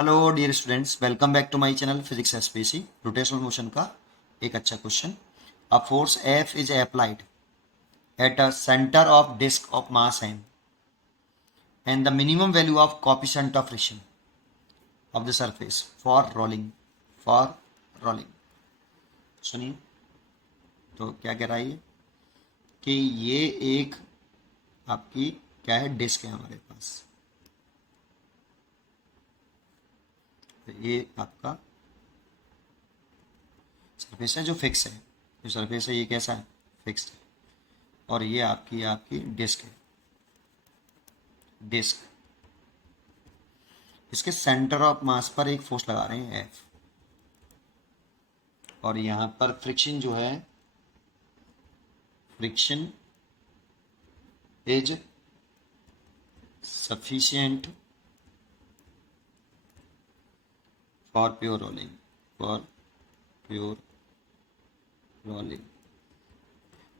Hello dear students, welcome back to my channel physics SPC. Rotational motion का एक अच्छा question. A force F is applied at a centre of disc of mass M and the minimum value of coefficient of friction of the surface for rolling. सुनिए, तो क्या कह रहा है ये कि ये एक आपकी क्या है, डिस्क है हमारे पास। तो ये आपका सरफेस है जो फिक्स है। जो सरफेस है ये कैसा है, फिक्स्ड है। और ये आपकी आपकी डिस्क है, डिस्क। इसके सेंटर ऑफ मास पर एक फोर्स लगा रहे हैं एफ, और यहां पर फ्रिक्शन जो है, friction is sufficient for pure rolling, for pure rolling.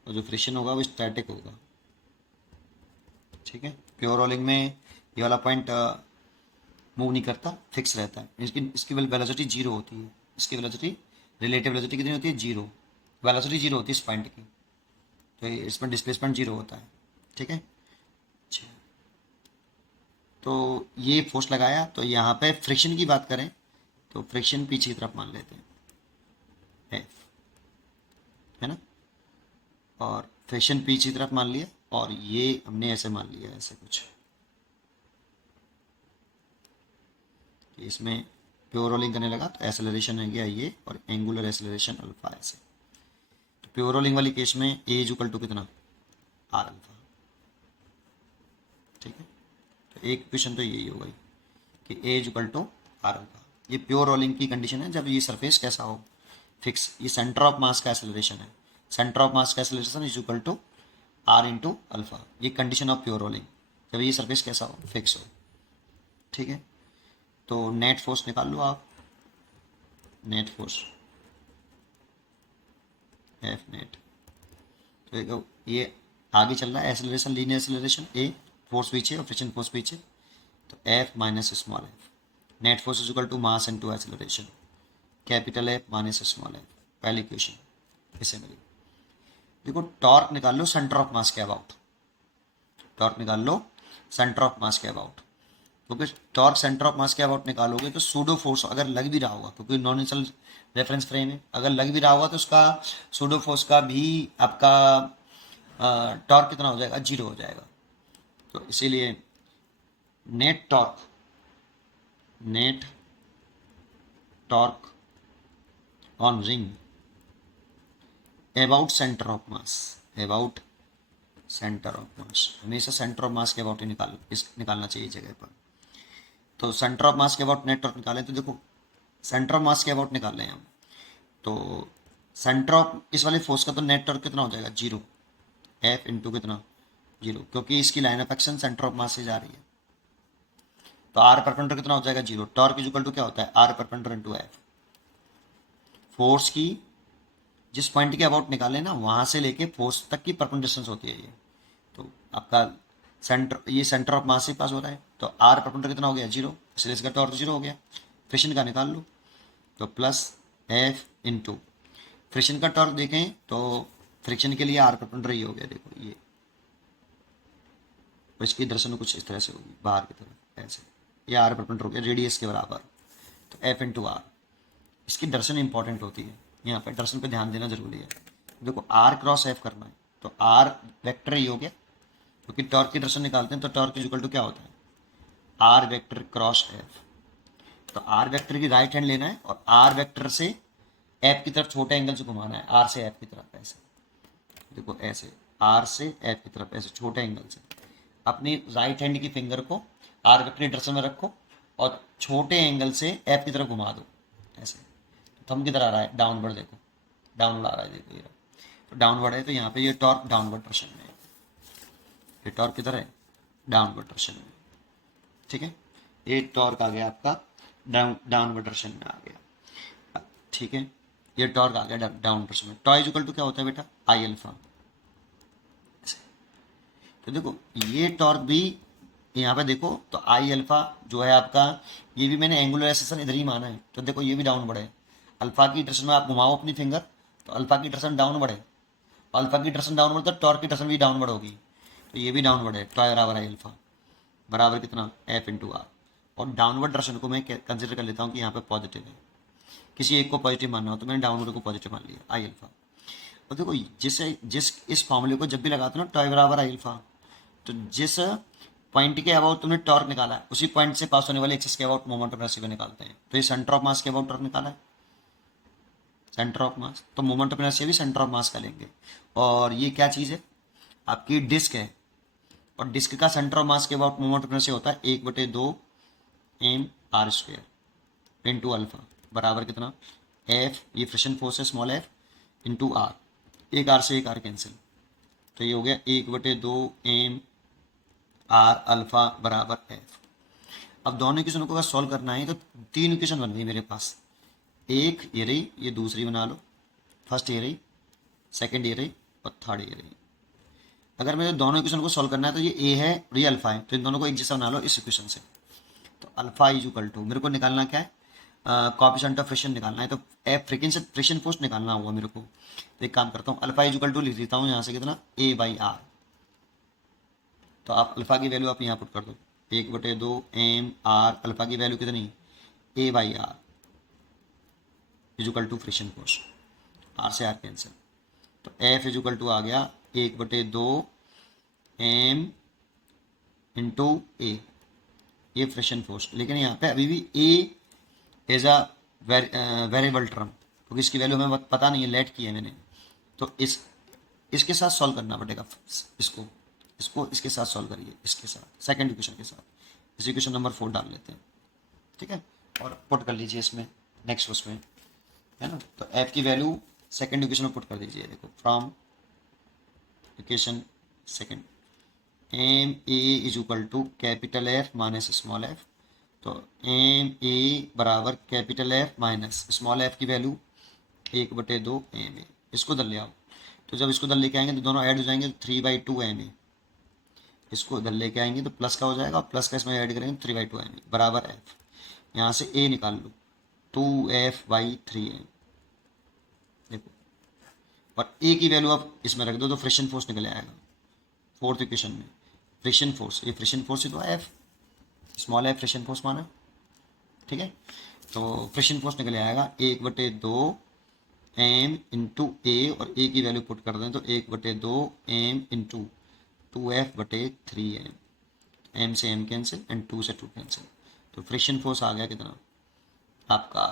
और जो फ्रिक्शन होगा वो स्टैटिक होगा, ठीक है। प्योर रोलिंग में ये वाला पॉइंट मूव नहीं करता, फिक्स रहता है। इसकी इसकी वेलोसिटी जीरो होती है। इसकी वेलोसिटी, रिलेटिव वेलोसिटी कितनी होती है, जीरो। वेलोसिटी जीरो होती है इस पॉइंट की, तो इसमें डिस्प्लेसमेंट जीरो होता है, ठीक है। अच्छा, तो ये फोर्स लगाया, तो यहाँ पे फ्रिक्शन की बात करें तो फ्रिक्शन पीछे की तरफ मान लेते हैं, एफ, है ना। और फ्रिक्शन पीछे की तरफ मान लिया, और ये हमने ऐसे मान लिया, ऐसे कुछ कि इसमें प्योर रोलिंग करने लगा तो एक्सेलरेशन है गया ये, और एंगुलर एक्सेलरेशन अल्फा ऐसे। तो प्योर रोलिंग वाली केस में ए इज इक्वल टू कितना, आर अल्फा, ठीक है। तो एक क्वेश्चन तो यही होगा कि A is equal to R alpha. ये प्योर रोलिंग की कंडीशन है जब ये सरफेस कैसा हो, फिक्स। ये सेंटर ऑफ मास का एक्सेलरेशन है। सेंटर ऑफ मास का acceleration is equal to R into alpha. ये कंडीशन ऑफ प्योर रोलिंग, जब ये सरफेस कैसा हो, फिक्स हो, ठीक है। तो नेट फोर्स निकाल लो आप। नेट फोर्स एफ नेट, तो ये आगे चल रहा है acceleration, linear acceleration, a force पीछे और फ्रिक्शन फोर्स पीछे, तो F minus small F. Net force is equal to mass into acceleration, capital F minus small F. पहली इक्वेशन इसे मिली। देखो, टॉर्क निकाल लो सेंटर ऑफ मास के अबाउट। टॉर्क निकाल लो सेंटर ऑफ मास के अबाउट, क्योंकि टॉर्क सेंटर ऑफ मास के अबाउट निकालोगे तो सूडो फोर्स अगर लग भी रहा होगा, क्योंकि नॉन इनिशियल रेफरेंस फ्रेम है, अगर लग भी रहा होगा तो उसका सूडो फोर्स का भी आपका टॉर्क कितना हो जाएगा, जीरो हो जाएगा। तो इसीलिए net torque, net torque on ring about centre of mass, about centre of मास, हमेशा सेंटर ऑफ मास के अबाउट ही निकालना चाहिए जगह पर। तो सेंटर ऑफ मास के अबाउट नेट टॉर्क निकालें, तो देखो सेंटर ऑफ मास के अबाउट निकाल रहे हैं हम, तो सेंटर ऑफ इस वाले फोर्स का तो नेट टॉर्क कितना हो जाएगा, जीरो। एफ इंटू कितना, जीरो, क्योंकि इसकी line of action centre of मास से जा रही है। तो आर परपेंडिकुलर कितना हो जाएगा, zero. Torque is equal to क्या होता है, R perpendicular into F. Force की जिस पॉइंट के अबाउट निकाले ना, वहां से लेके फोर्स तक की परपेंडिकुलर डिस्टेंस होती है ये। तो आपका सेंटर, ये सेंटर ऑफ मास से पास हो रहा है, तो आर परपेंडिकुलर कितना हो गया, जीरो, इसलिए इसका टॉर्क जीरो हो गया। फ्रिक्शन का निकाल लो, तो प्लस एफ इंटू फ्रिक्शन का टॉर्क देखें तो फ्रिक्शन के लिए आर परपेंडिकुलर ही हो गया, देखो ये। तो इसकी दर्शन कुछ इस तरह से होगी, बाहर की तरफ ऐसे, ये आर परपेंडिकुलर हो गया रेडियस के बराबर। तो एफ इंटू आर, इसकी दर्शन इंपॉर्टेंट होती है, यहाँ पे दर्शन पे ध्यान देना जरूरी है। देखो आर क्रॉस एफ करना है, तो आर वेक्टर ही हो गया, क्योंकि टॉर्क की दर्शन निकालते हैं तो टॉर्क इज इक्वल टू क्या होता है, आर वेक्टर क्रॉस एफ। तो आर वेक्टर की राइट हैंड लेना है, और आर वेक्टर से एफ की तरफ छोटे एंगल से घुमाना है, आर से एफ की तरफ ऐसे, देखो ऐसे, आर से एफ की तरफ ऐसे छोटे एंगल से। अपनी राइट हैंड की फिंगर को आर वेक्टर की डायरेक्शन में रखो, और छोटे एंगल से एफ की तरफ घुमा दो ऐसे। थंब किधर आ रहा है, डाउनवर्ड, देखो डाउनवर्ड आ रहा है, देखो ये। तो डाउनवर्ड है, तो यहाँ पे ये टॉर्क डाउनवर्ड डायरेक्शन में है, ये टॉर्क किधर है, डाउनवर्ड डायरेक्शन में, ठीक है। ये टॉर्क आ गया आपका डाउनवर्ड डायरेक्शन में आ गया, ठीक है। ये टॉर्क आ गया डाउन डायरेक्शन में। टॉ इज इक्वल टू क्या होता है बेटा, आई अल्फा। तो देखो ये टॉर्क भी यहाँ पे देखो तो आई अल्फा जो है आपका, ये भी मैंने एंगुलर एक्सेशन इधर ही माना है, तो देखो ये भी डाउनवर्ड है। अल्फा की डायरेक्शन में आप घुमाओ अपनी फिंगर, तो अल्फा की डायरेक्शन डाउनवर्ड है, अल्फा की डायरेक्शन डाउनवर्ड तो टॉर्क की डायरेक्शन भी डाउनवर्ड होगी, तो ये भी डाउनवर्ड है। टॉय बराबर है अल्फा बराबर कितना, एफ इंटू आर। और डाउनवर्ड डायरेक्शन को मैं कंसिडर कर लेता हूँ कि यहाँ पे पॉजिटिव है, किसी एक को पॉजिटिव मानना हो तो मैंने डाउनवर्ड को पॉजिटिव मान लिया, आई अल्फा। और देखो जिस इस फॉर्मूले को जब भी लगाते हो ना, टॉय बराबर आई अल्फा, तो जिस पॉइंट के अबाउट तुमने टॉर्क निकाला है उसी पॉइंट से पास होने वाले एक्सिस के अबाउट मोमेंट ऑफ इनर्शिया को निकालते हैं। तो ये सेंटर ऑफ मास के अबाउट टॉर्क निकाला है, सेंटर ऑफ मास, तो मोमेंट ऑफ इनर्शिया भी सेंटर ऑफ मास का लेंगे। और ये क्या चीज़ है, आपकी डिस्क है, और डिस्क का सेंटर ऑफ मास के अबाउट मोमेंट ऑफ इनर्शिया होता है 1/2 m r² इंटू अल्फा बराबर कितना, एफ, ये फ्रिक्शन फोर्स है स्मॉल एफ, इंटू आर, एक आर से एक आर कैंसिल, तो ये हो गया 1/2 m r अल्फा बराबर एफ। अब दोनों इक्वेशन को अगर सॉल्व करना है तो तीन इक्वेशन बन गई मेरे पास, एक ये रही, ये दूसरी बना लो, फर्स्ट ये रही, सेकंड ये रही, और थर्ड ये रही। अगर मेरे दोनों इक्वेशन को सॉल्व करना है तो ये ए है और ये अल्फा है, तो इन दोनों को एक जैसा बना लो इस इक्वेशन से। तो अल्फा इज इक्वल टू, मेरे को निकालना क्या है, कॉफिशिएंट ऑफ फ्रिक्शन निकालना है, तो एफ फ्रिक्शन फोर्स निकालना होगा मेरे को। तो एक काम करता हूँ, अल्फा इज इक्वल टू लिख देता हूँ यहाँ से कितना, A/R। तो आप अल्फा की वैल्यू आप यहाँ पुट कर दो, 1/2 m r, अल्फा की वैल्यू कितनी, A/R is equal to friction force, R से आर कैंसिल, तो एफ इज इक्वल टू आ गया 1/2 m इंटू ए, ये फ्रिक्शन फोर्स। लेकिन यहाँ पे अभी भी ए एज अ वेरिएबल टर्म, क्योंकि इसकी वैल्यू हमें पता नहीं है, लेट की है मैंने, तो इसके साथ सॉल्व करना पड़ेगा, इसको इसको इसके साथ सॉल्व करिए, इसके साथ सेकंड इक्वेशन के साथ, इस इक्वेशन नंबर 4 डाल लेते हैं, ठीक है, और पुट कर लीजिए इसमें नेक्स्ट उसमें, है ना। तो एफ की वैल्यू सेकंड इक्वेशन में पुट कर दीजिए, देखो from equation second, M A is equal to capital F minus small F, तो एम ए बराबर capital F minus small F की वैल्यू 1/2 m a, इसको दल ले आओ, तो जब इसको दल लेके आएंगे तो दोनों ऐड हो जाएंगे, 3/2 m a, इसको इधर लेके आएंगे तो प्लस का हो जाएगा, प्लस का इसमें ऐड करेंगे 3/2 m a बराबर एफ, यहाँ से ए निकाल लो 2f/3m, देखो, और ए की वैल्यू आप इसमें रख दो तो फ्रिक्शन फोर्स निकल आएगा फोर्थ इक्वेशन में, फ्रिक्शन फोर्स, ये फ्रिक्शन फोर्स ही तो F, small F friction force माना, ठीक है। तो फ्रिक्शन फोर्स निकल आएगा 1/2 m इंटू ए, और ए की वैल्यू पुट कर दें तो 1/2 m इंटू 2f/3m, m से m कैंसिल एंड 2 से 2 कैंसिल, तो फ्रिक्शन फोर्स आ गया कितना आपका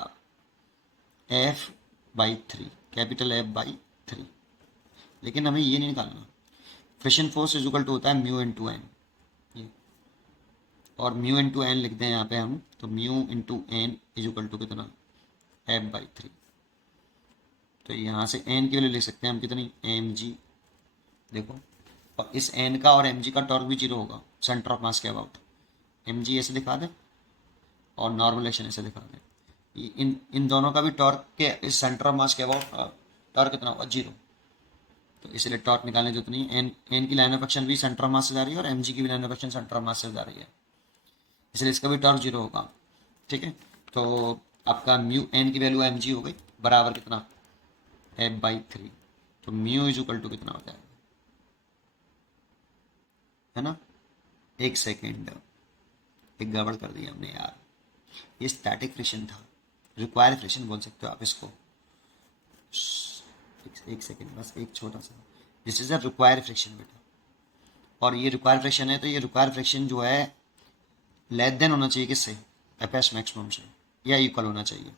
f/3, कैपिटल F/3। लेकिन हमें ये नहीं निकालना, friction force is equal to होता है म्यू इंटू एन, और म्यू इंटू एन लिखते हैं यहाँ पे हम, तो mu into N is equal to कितना, F/3। तो यहाँ से एन की वैल्यू लिख सकते हैं हम कितनी, mg, देखो, और इस एन का और mg का टॉर्क भी जीरो होगा सेंटर ऑफ मास के अबाउट, mg ऐसे दिखा दें और नॉर्मल एक्शन ऐसे दिखा दें, इन दोनों का भी टॉर्क के इस सेंटर ऑफ मास के अबाउट टॉर्क कितना होगा, जीरो। तो इसलिए टॉर्क निकालने जो उतनी एन की लाइन ऑफ एक्शन भी सेंटर ऑफ मास से जा रही है और mg की भी line of action centre of मास से जा रही है, इसलिए इसका भी टॉर्क जीरो होगा, ठीक है। तो आपका म्यू एन की वैल्यू mg हो गई बराबर कितना, F/3, तो म्यू इज इक्वल टू कितना हो जाएगा, है ना। एक सेकेंड, एक गड़बड़ कर दी हमने यार, ये स्टैटिक फ्रिक्शन था, रिक्वायर्ड फ्रिक्शन बोल सकते हो आप इसको, एक सेकेंड बस, एक छोटा सा, this is a required friction बेटा, और ये रिक्वायर्ड फ्रिक्शन है, तो ये रिक्वायर्ड फ्रिक्शन जो है लेस देन होना चाहिए किससे, एफ मैक्सिमम से, या इक्वल होना चाहिए,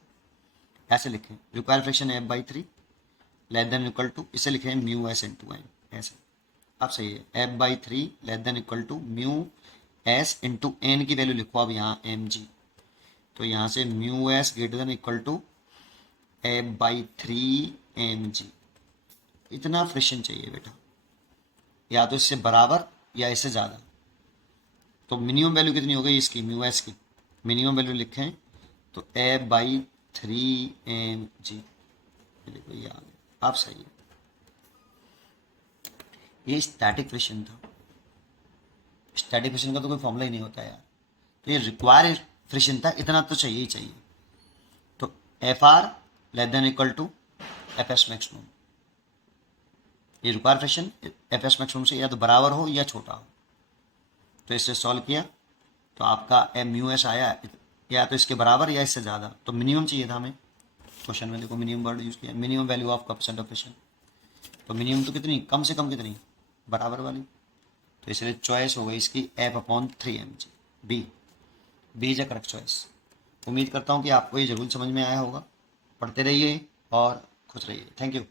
ऐसे लिखें, required friction F/3 less than equal to, इसे लिखें म्यू एस इंटू एन, ऐसे अब सही है, F/3 less than equal to mu S into N की वैल्यू लिखो अब यहाँ mg, तो यहाँ से mu S greater than equal to F/3 mg, इतना फ्रिक्शन चाहिए बेटा, या तो इससे बराबर या इससे ज़्यादा। तो मिनिमम वैल्यू कितनी हो गई इसकी, म्यू एस की मिनिमम वैल्यू लिखें तो F/3 mg, देखो ये आ गया, आप सही है, ये स्टैटिक फ्रिक्शन था, स्टैटिक फ्रिक्शन का तो कोई फॉर्मूला ही नहीं होता यार। तो ये रिक्वायर फ्रिक्शन था, इतना तो चाहिए ही चाहिए। तो F R less than equal to F S maximum, ये require friction F S maximum से या तो बराबर हो या छोटा हो। तो इससे सॉल्व किया तो आपका एम यू एस आया या तो इसके बराबर या इससे ज़्यादा, तो मिनिमम चाहिए था हमें। क्वेश्चन में देखो मिनिमम वर्ड यूज़ किया, minimum value of coefficient of friction. तो मिनिमम तो कितनी, कम से कम कितनी, बराबर वाली। तो इसलिए चॉइस हो गई इसकी F/3mg, B. B is a correct choice. उम्मीद करता हूँ कि आपको ये जरूर समझ में आया होगा। पढ़ते रहिए और खुश रहिए। Thank you.